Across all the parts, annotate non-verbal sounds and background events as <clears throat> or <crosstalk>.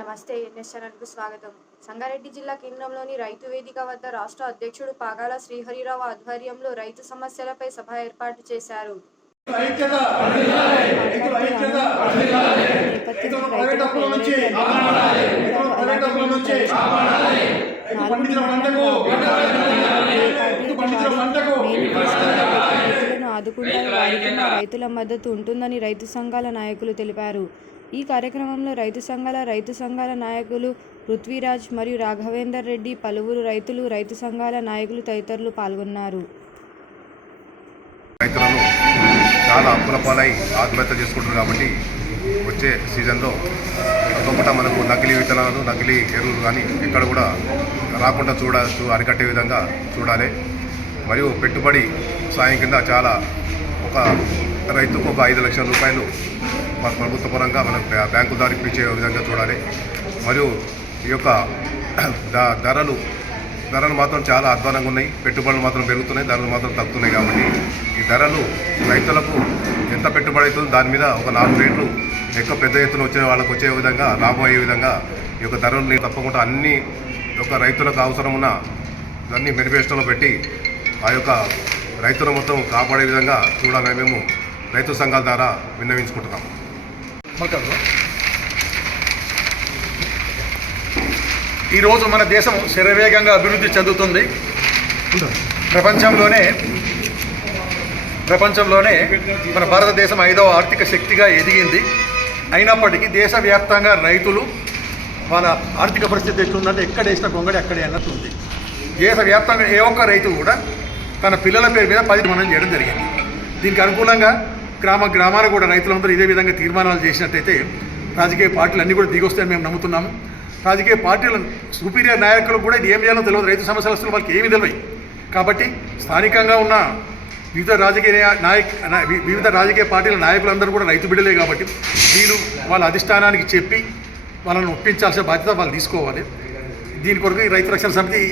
నమస్తే ఎన్ఎస్ ఛానల్కు స్వాగతం. సంగారెడ్డి జిల్లా కేంద్రంలోని రైతు వేదిక వద్ద రాష్ట్ర అధ్యక్షుడు పాగాల శ్రీహరిరావు ఆధ్వర్యంలో రైతు సమస్యలపై సభ ఏర్పాటు చేశారు. ఆదుకుంటారు వారికి రైతుల మద్దతు ఉంటుందని రైతు సంఘాల నాయకులు తెలిపారు. ఈ కార్యక్రమంలో రైతు సంఘాల రైతు సంఘాల నాయకులు పృథ్వీరాజ్ మరియు రాఘవేందర్ రెడ్డి పలువురు రైతులు రైతు సంఘాల నాయకులు తదితరులు పాల్గొన్నారు. రైతులను చాలా అప్పుల పాలై ఆత్మహత్య చేసుకుంటారు కాబట్టి వచ్చే సీజన్లో ఒకపూట మనకు నకిలీ విత్తనాలు నకిలీ ఎరువులు కానీ ఎక్కడ కూడా రాకుండా చూడ అరికట్టే విధంగా చూడాలి. మరియు పెట్టుబడి సాయం కింద చాలా ఒక రైతుకు ఒక ఐదు లక్షల రూపాయలు ప్రభుత్వ పరంగా మనం బ్యాంకు ద్వారా ఇప్పించే విధంగా చూడాలి. మరియు ఈ యొక్క <clears throat> ధరలు ధరలు మాత్రం చాలా అధ్వానంగా ఉన్నాయి. పెట్టుబడులు మాత్రం పెరుగుతున్నాయి. ధరలు మాత్రం తగ్గుతున్నాయి కాబట్టి ఈ ధరలు రైతులకు ఎంత పెట్టుబడి అవుతుందో దాని మీద ఒక నాలుగు రేట్లు ఎక్కువ పెద్ద ఎత్తున వచ్చే వాళ్ళకు వచ్చే విధంగా లాభం అయ్యే విధంగా ఈ యొక్క ధరలు తప్పకుండా అన్ని యొక్క రైతులకు అవసరం ఉన్న అన్ని మేనిఫెస్టోలో పెట్టి ఆ యొక్క రైతుల మొత్తం కాపాడే విధంగా చూడాలని మేము రైతు సంఘాల ద్వారా విన్నవించుకుంటున్నాం ఈరోజు మన దేశం శరవేగంగా అభివృద్ధి చెందుతుంది. ప్రపంచంలోనే ప్రపంచంలోనే మన భారతదేశం ఐదవ ఆర్థిక శక్తిగా ఎదిగింది. అయినప్పటికీ దేశవ్యాప్తంగా రైతులు వాళ్ళ ఆర్థిక పరిస్థితి ఎట్లుందంటే ఎక్కడ వేసిన గొంగడి అక్కడే అన్నట్టు ఉంది. దేశవ్యాప్తంగా ఏ ఒక్క రైతు కూడా తన పిల్లల పేరు మీద పది మనం చేయడం జరిగింది. దీనికి అనుకూలంగా గ్రామ గ్రామాలు కూడా రైతులందరూ ఇదే విధంగా తీర్మానాలు చేసినట్టయితే రాజకీయ పార్టీలు అన్నీ కూడా దిగొస్తాయని మేము నమ్ముతున్నాము. రాజకీయ పార్టీల సుపీరియర్ నాయకులు కూడా ఇది ఏం చేయాలో తెలియదు. రైతు సమస్యలు వస్తున్న వాళ్ళకి ఏమీ తెలియదు కాబట్టి స్థానికంగా ఉన్న వివిధ రాజకీయ నాయక వివిధ రాజకీయ పార్టీల నాయకులందరూ కూడా రైతు బిడ్డలే కాబట్టి వీళ్ళు వాళ్ళ అధిష్టానానికి చెప్పి వాళ్ళని ఒప్పించాల్సిన బాధ్యత వాళ్ళు తీసుకోవాలి. దీని కొరకు ఈ రైతు రక్షణ సమితి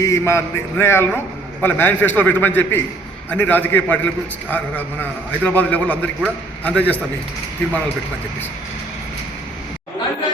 ఈ మా నిర్ణయాలను వాళ్ళ మేనిఫెస్టోలో పెట్టమని చెప్పి అన్ని రాజకీయ పార్టీలకు మన హైదరాబాద్ లెవెల్ అందరికీ కూడా అందజేస్తాం ఈ తీర్మానాలు పెట్టమని చెప్పేసి. రైతు